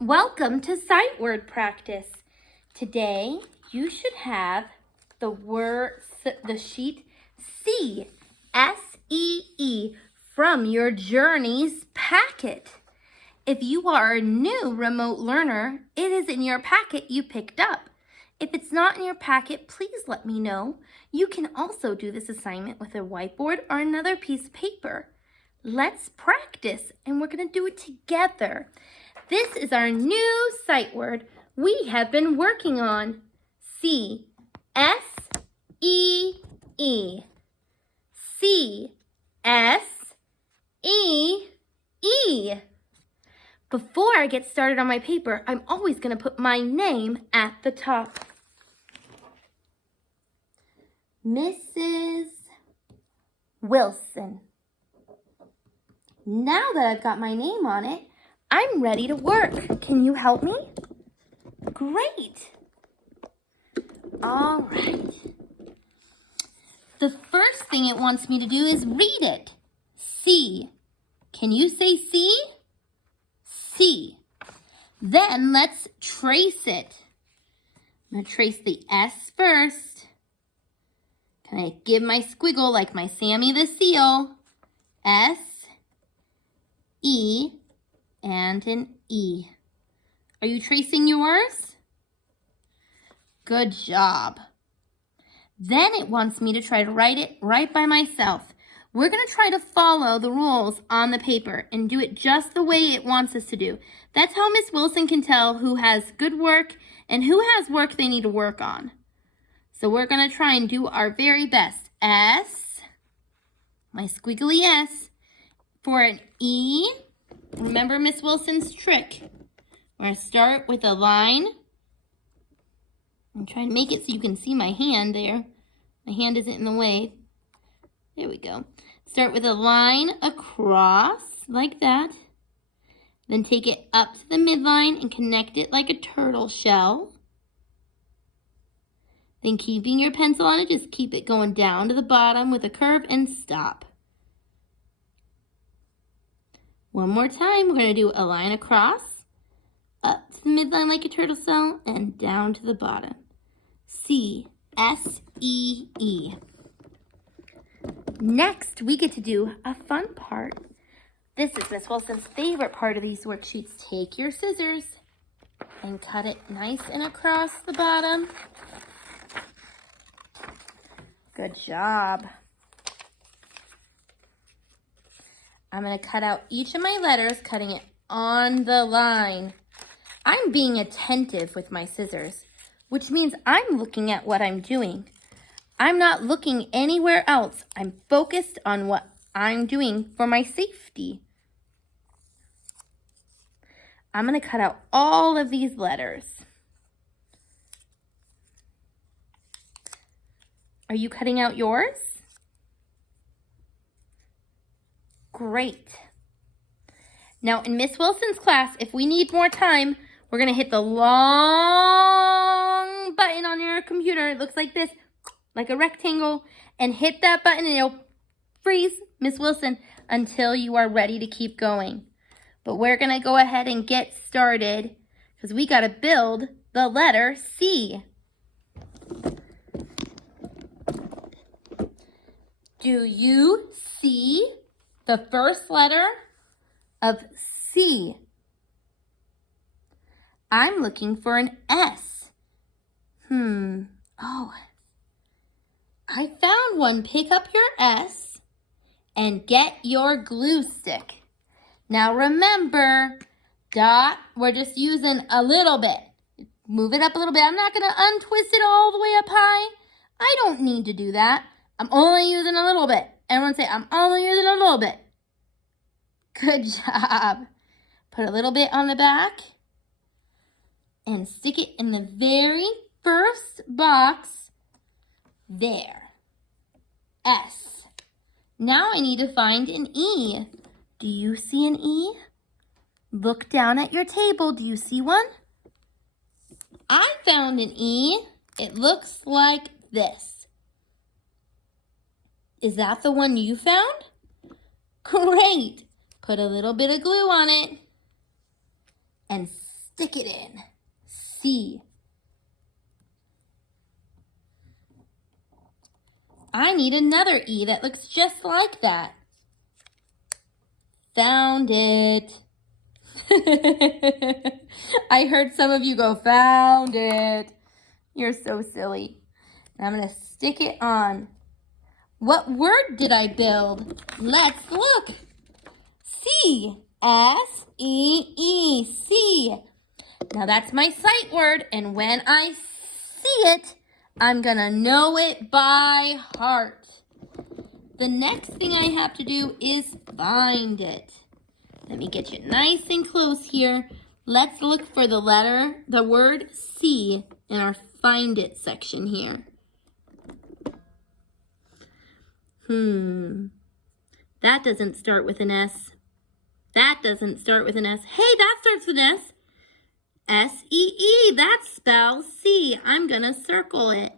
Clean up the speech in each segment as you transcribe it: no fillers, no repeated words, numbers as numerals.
Welcome to sight word practice. Today you should have the sheet C, S-E-E, from your Journeys packet. If you are a new remote learner, it is in your packet you picked up. If it's not in your packet, please let me know. You can also do this assignment with a whiteboard or another piece of paper. Let's practice, and we're going to do it together. This is our new sight word we have been working on. C, S-E-E. C, S-E-E. Before I get started on my paper, I'm always going to put my name at the top. Mrs. Wilson. Now that I've got my name on it, I'm ready to work. Can you help me? Great. All right. The first thing it wants me to do is read it. C. Can you say C? C. Then let's trace it. I'm going to trace the S first. Can I give my squiggle like my Sammy the Seal? S, E, and an E. Are you tracing yours? Good job. Then it wants me to try to write it right by myself. We're going to try to follow the rules on the paper and do it just the way it wants us to do. That's how Miss Wilson can tell who has good work and who has work they need to work on. So we're going to try and do our very best. S, my squiggly S. For an E, remember Miss Wilson's trick. We're going to start with a line. I'm trying to make it so you can see my hand there. My hand isn't in the way. There we go. Start with a line across like that. Then take it up to the midline and connect it like a turtle shell. Then keeping your pencil on it, just keep it going down to the bottom with a curve and stop. One more time, we're going to do a line across, up to the midline like a turtle shell, and down to the bottom. C, S-E-E. Next, we get to do a fun part. This is Miss Wilson's favorite part of these worksheets. Take your scissors and cut it nice and across the bottom. Good job. I'm going to cut out each of my letters, cutting it on the line. I'm being attentive with my scissors, which means I'm looking at what I'm doing. I'm not looking anywhere else. I'm focused on what I'm doing for my safety. I'm going to cut out all of these letters. Are you cutting out yours? Great. Now in Miss Wilson's class, if we need more time, we're going to hit the long button on your computer. It looks like this, like a rectangle, and hit that button and it'll freeze Miss Wilson until you are ready to keep going. But we're going to go ahead and get started because we got to build the letter C. Do you see the first letter of C? I'm looking for an S. Oh, I found one. Pick up your S and get your glue stick. Now remember, dot, we're just using a little bit. Move it up a little bit. I'm not going to untwist it all the way up high. I don't need to do that. I'm only using a little bit. Everyone say, I'm only using a little bit. Good job. Put a little bit on the back and stick it in the very first box. There. S. Now I need to find an E. Do you see an E? Look down at your table. Do you see one? I found an E. It looks like this. Is that the one you found? Great. Put a little bit of glue on it and stick it in. C. I need another E that looks just like that. Found it. I heard some of you go, found it. You're so silly. Now I'm going to stick it on. What word did I build? Let's look. C. S-E-E. C. Now that's my sight word, and when I see it, I'm going to know it by heart. The next thing I have to do is find it. Let me get you nice and close here. Let's look for the word C in our find it section here. That doesn't start with an S. That doesn't start with an S. Hey, that starts with an S. S-E-E, that spells C. I'm gonna circle it.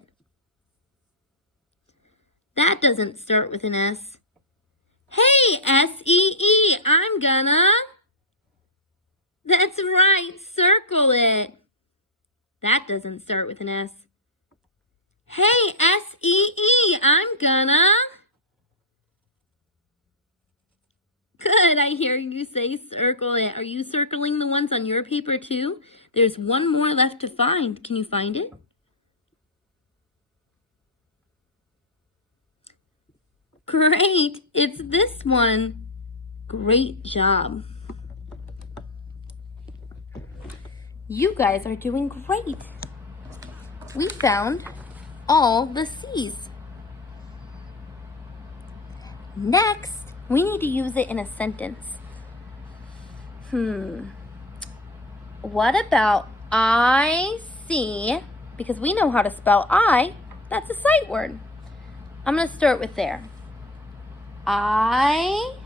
That doesn't start with an S. Hey, S-E-E, I'm gonna... That's right, circle it. That doesn't start with an S. Hey, S-E-E, I'm gonna... Good, I hear you say circle it. Are you circling the ones on your paper too? There's one more left to find. Can you find it? Great, it's this one. Great job. You guys are doing great. We found all the C's. Next, we need to use it in a sentence. What about I see? Because we know how to spell I. That's a sight word. I'm going to start with there. I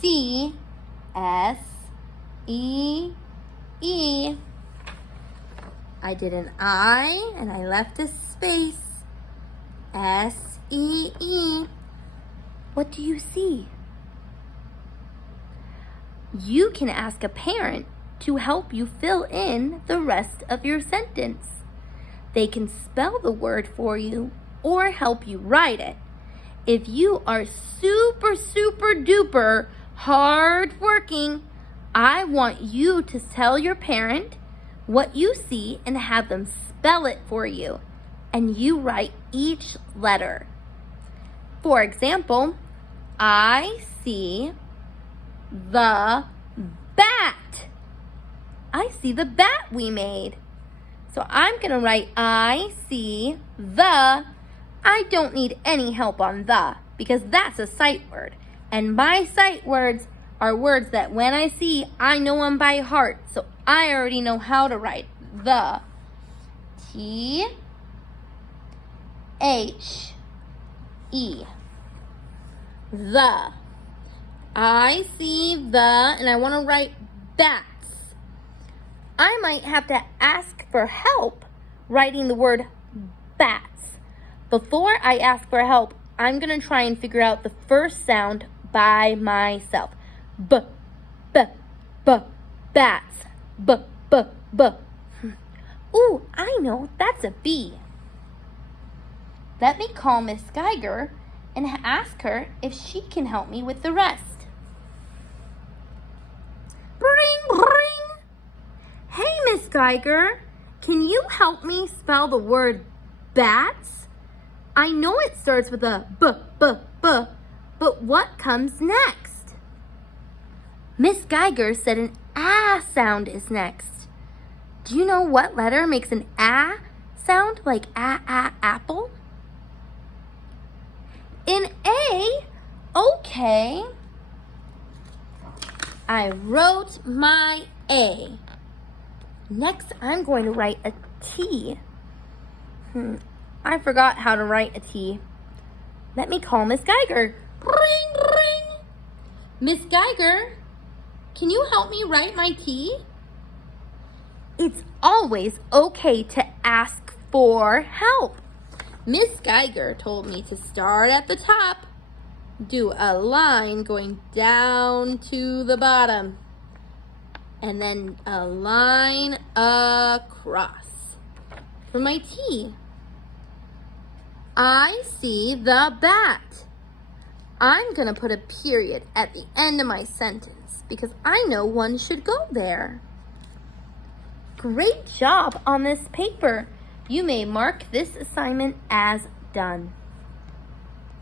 see S-E-E. I did an I and I left a space. S-E-E. What do you see? You can ask a parent to help you fill in the rest of your sentence. They can spell the word for you or help you write it. If you are super duper hardworking, I want you to tell your parent what you see and have them spell it for you. And you write each letter. For example, I see the bat. I see the bat we made. So I'm going to write I see the. I don't need any help on the because that's a sight word. And my sight words are words that when I see, I know them by heart. So I already know how to write the. T-H-E. The. I see the, and I want to write bats. I might have to ask for help writing the word bats. Before I ask for help, I'm going to try and figure out the first sound by myself. B, b, b, bats. B, b, b. Ooh, I know, that's a B. Let me call Miss Geiger and ask her if she can help me with the rest. Bring, bring. Hey, Miss Geiger, can you help me spell the word bats? I know it starts with a b, b, b, but what comes next? Miss Geiger said an ah sound is next. Do you know what letter makes an ah sound like apple? In A, okay. I wrote my A. Next, I'm going to write a T. I forgot how to write a T. Let me call Miss Geiger. Ring, ring. Miss Geiger, can you help me write my T? It's always okay to ask for help. Miss Geiger told me to start at the top do a line going down to the bottom. And then a line across. For my T, I see the bat. I'm gonna put a period at the end of my sentence because I know one should go there. Great job on this paper. You may mark this assignment as done.